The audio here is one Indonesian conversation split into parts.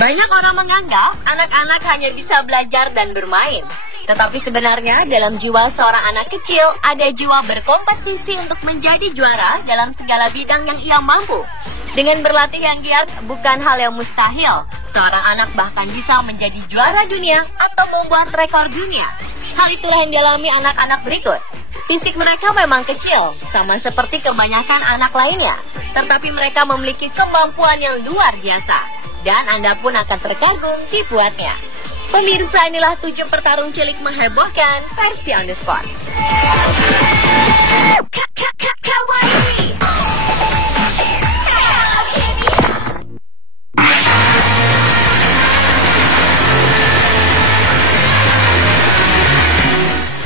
Banyak orang menganggap anak-anak hanya bisa belajar dan bermain. Tetapi sebenarnya dalam jiwa seorang anak kecil ada jiwa berkompetisi untuk menjadi juara dalam segala bidang yang ia mampu. Dengan berlatih yang giat bukan hal yang mustahil. Seorang anak bahkan bisa menjadi juara dunia atau membuat rekor dunia. Hal itulah yang dialami anak-anak berikut. Fisik mereka memang kecil, sama seperti kebanyakan anak lainnya. Tetapi mereka memiliki kemampuan yang luar biasa. Dan Anda pun akan terkagum dibuatnya. Pemirsa, inilah 7 petarung cilik menghebohkan versi on the spot.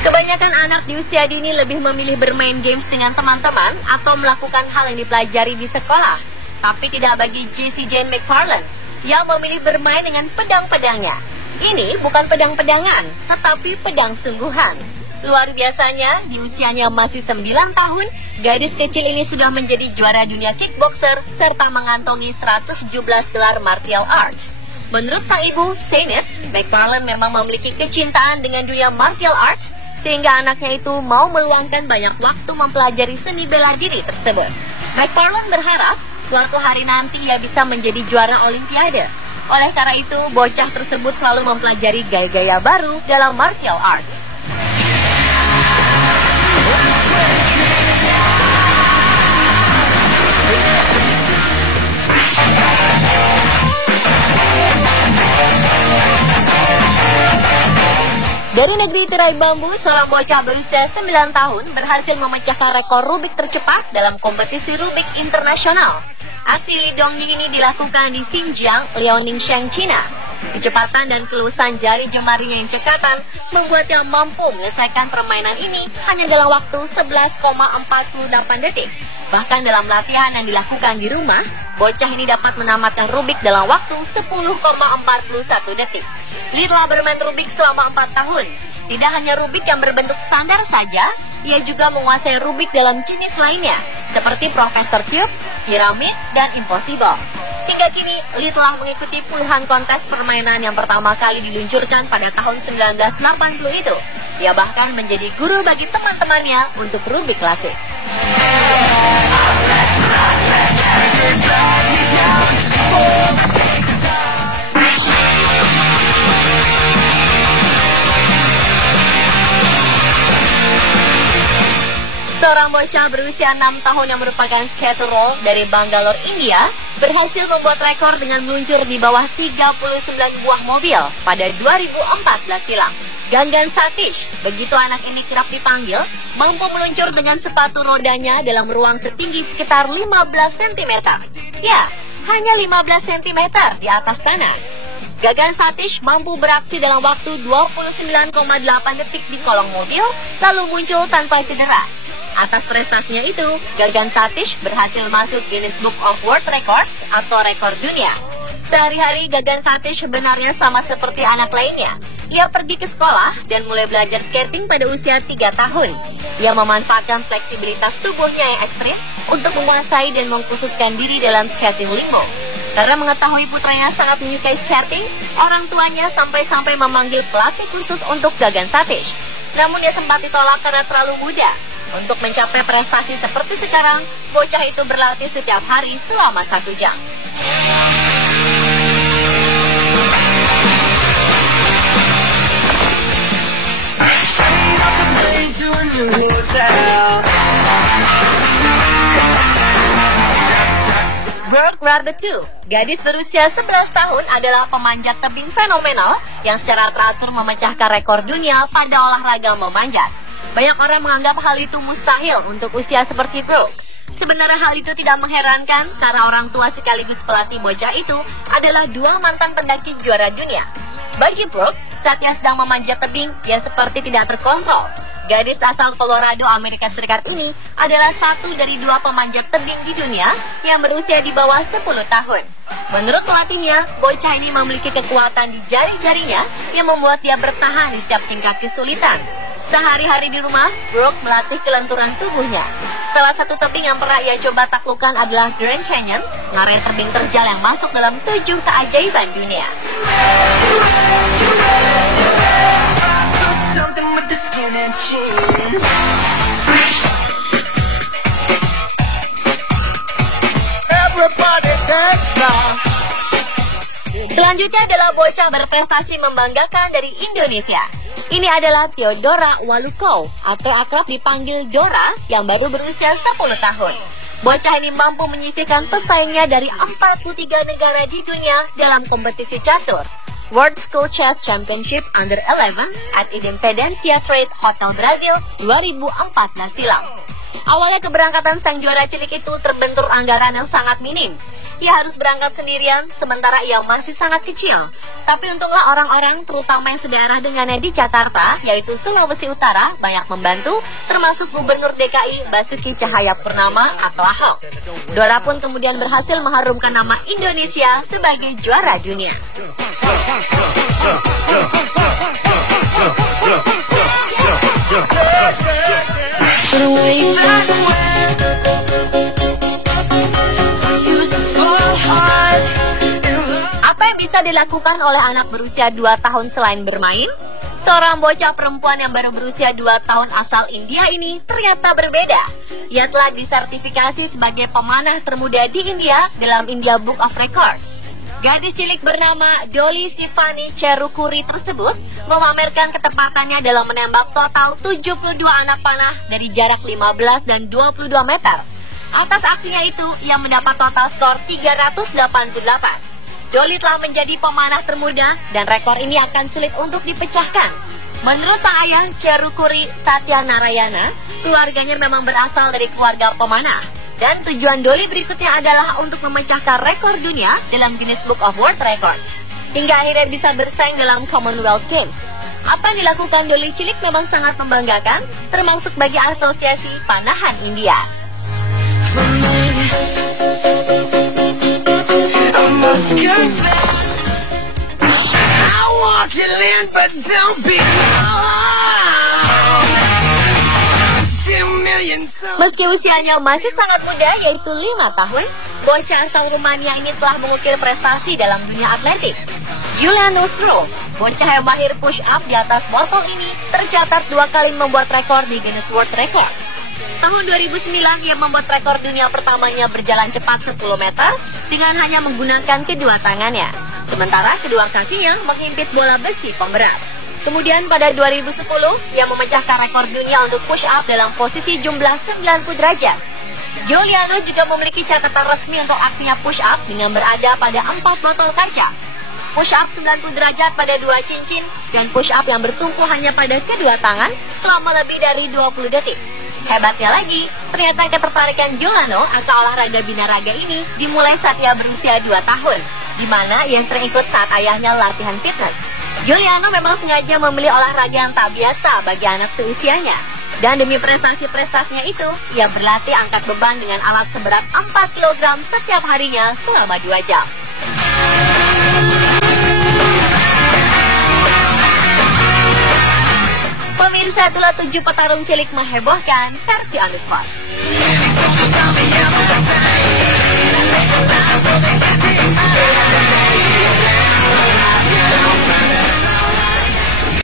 Kebanyakan anak di usia dini lebih memilih bermain games dengan teman-teman atau melakukan hal yang dipelajari di sekolah. Tapi tidak bagi Jessie Jane McFarland yang memilih bermain dengan pedang-pedangnya. Ini bukan pedang-pedangan, tetapi pedang sungguhan. Luar biasanya, di usianya masih 9 tahun, gadis kecil ini sudah menjadi juara dunia kickboxer serta mengantongi 117 gelar martial arts. Menurut sang ibu, Seineth, McFarland memang memiliki kecintaan dengan dunia martial arts, sehingga anaknya itu mau meluangkan banyak waktu mempelajari seni bela diri tersebut. McFarland berharap suatu hari nanti ia bisa menjadi juara olimpiade. Oleh karena itu, bocah tersebut selalu mempelajari gaya-gaya baru dalam martial arts. Dari negeri tirai bambu, seorang bocah berusia 9 tahun berhasil memecahkan rekor Rubik tercepat dalam kompetisi Rubik internasional. Aksi Li Dongyi ini dilakukan di Xinjiang, Liaoningshan, China. Kecepatan dan keluasan jari jemarinya yang cekatan membuatnya mampu menyelesaikan permainan ini hanya dalam waktu 11,48 detik. Bahkan dalam latihan yang dilakukan di rumah, bocah ini dapat menamatkan Rubik dalam waktu 10,41 detik. Li telah bermain Rubik selama 4 tahun. Tidak hanya Rubik yang berbentuk standar saja, ia juga menguasai Rubik dalam jenis lainnya, seperti Professor Cube, Pyramid, dan Impossible. Hingga kini, Li telah mengikuti puluhan kontes permainan yang pertama kali diluncurkan pada tahun 1980 itu. Ia bahkan menjadi guru bagi teman-temannya untuk Rubik klasik. Seorang bocah berusia 6 tahun yang merupakan skater roll dari Bangalore, India, berhasil membuat rekor dengan meluncur di bawah 39 buah mobil pada 2014 silam. Gangan Satish, begitu anak ini kerap dipanggil, mampu meluncur dengan sepatu rodanya dalam ruang setinggi sekitar 15 cm. Ya, hanya 15 cm di atas tanah. Gangan Satish mampu beraksi dalam waktu 29,8 detik di kolong mobil, lalu muncul tanpa cedera. Atas prestasinya itu, Gangan Satish berhasil masuk Guinness Book of World Records atau rekor dunia. Sehari-hari Gangan Satish sebenarnya sama seperti anak lainnya. Ia pergi ke sekolah dan mulai belajar skating pada usia 3 tahun. Ia memanfaatkan fleksibilitas tubuhnya yang ekstrim untuk menguasai dan mengkhususkan diri dalam skating limo. Karena mengetahui putranya sangat menyukai skating, orang tuanya sampai-sampai memanggil pelatih khusus untuk Gangan Satish. Namun dia sempat ditolak karena terlalu muda. Untuk mencapai prestasi seperti sekarang, bocah itu berlatih setiap hari selama 1 jam. Brooke Rabatu, gadis berusia 11 tahun adalah pemanjat tebing fenomenal yang secara teratur memecahkan rekor dunia pada olahraga memanjat. Banyak orang menganggap hal itu mustahil untuk usia seperti Brooke. Sebenarnya hal itu tidak mengherankan karena orang tua sekaligus pelatih bocah itu adalah 2 mantan pendaki juara dunia. Bagi Brooke, saat ia sedang memanjat tebing, ia seperti tidak terkontrol. Gadis asal Colorado, Amerika Serikat ini adalah satu dari 2 pemanjat tebing di dunia yang berusia di bawah 10 tahun. Menurut pelatihnya, bocah ini memiliki kekuatan di jari-jarinya yang membuat dia bertahan di setiap tingkat kesulitan. Sehari-hari di rumah, Brooke melatih kelenturan tubuhnya. Salah satu tebing yang pernah ia coba taklukkan adalah Grand Canyon, ngarai tebing terjal yang masuk dalam 7 keajaiban dunia. Selanjutnya adalah bocah berprestasi membanggakan dari Indonesia. Ini adalah Theodora Walukow atau akrab dipanggil Dora yang baru berusia 10 tahun. Bocah ini mampu menyisihkan pesaingnya dari 43 negara di dunia dalam kompetisi catur World School Chess Championship Under 11 at Independencia Trade Hotel Brazil 2014 silam. Awalnya keberangkatan sang juara cilik itu terbentur anggaran yang sangat minim. Ia harus berangkat sendirian sementara ia masih sangat kecil. Tapi untunglah orang-orang terutama yang sedaerah dengannya di Jakarta, yaitu Sulawesi Utara, banyak membantu, termasuk Gubernur DKI Basuki Cahayapurnama atau Ahok. Dora pun kemudian berhasil mengharumkan nama Indonesia sebagai juara dunia. Apa yang bisa dilakukan oleh anak berusia 2 tahun selain bermain? Seorang bocah perempuan yang baru berusia 2 tahun asal India ini ternyata berbeda. Ia telah disertifikasi sebagai pemanah termuda di India dalam India Book of Records. Gadis cilik bernama Dolly Sivani Cherukuri tersebut memamerkan ketepatannya dalam menembak total 72 anak panah dari jarak 15 dan 22 meter. Atas aksinya itu, ia mendapat total skor 388. Dolly telah menjadi pemanah termuda dan rekor ini akan sulit untuk dipecahkan. Menurut sang ayah Cherukuri Satya Narayana, keluarganya memang berasal dari keluarga pemanah. Dan tujuan Dolly berikutnya adalah untuk memecahkan rekor dunia dalam Guinness Book of World Records. Hingga akhirnya bisa bersaing dalam Commonwealth Games. Apa yang dilakukan Dolly cilik memang sangat membanggakan, termasuk bagi Asosiasi Panahan India. Meski usianya masih sangat muda, yaitu 5 tahun, bocah asal Rumania ini telah mengukir prestasi dalam dunia atletik. Giuliano Stroh, bocah yang mahir push up di atas botol ini, tercatat 2 kali membuat rekor di Guinness World Records. Tahun 2009, ia membuat rekor dunia pertamanya berjalan cepat 10 meter dengan hanya menggunakan kedua tangannya. Sementara kedua kakinya menghimpit bola besi pemberat. Kemudian pada 2010, ia memecahkan rekor dunia untuk push up dalam posisi jumlah 90 derajat. Giuliano juga memiliki catatan resmi untuk aksinya push up dengan berada pada 4 botol kaca. Push up 90 derajat pada 2 cincin dan push up yang bertumpu hanya pada kedua tangan selama lebih dari 20 detik. Hebatnya lagi, ternyata ketertarikan Giuliano atau olahraga binaraga ini dimulai saat ia berusia 2 tahun, di mana ia sering ikut saat ayahnya latihan fitness. Giuliano memang sengaja memilih olahraga yang tak biasa bagi anak seusianya. Dan demi prestasi-prestasinya itu, ia berlatih angkat beban dengan alat seberat 4 kg setiap harinya selama 2 jam. Pemirsa, itulah 7 petarung cilik menghebohkan versi On The Spot.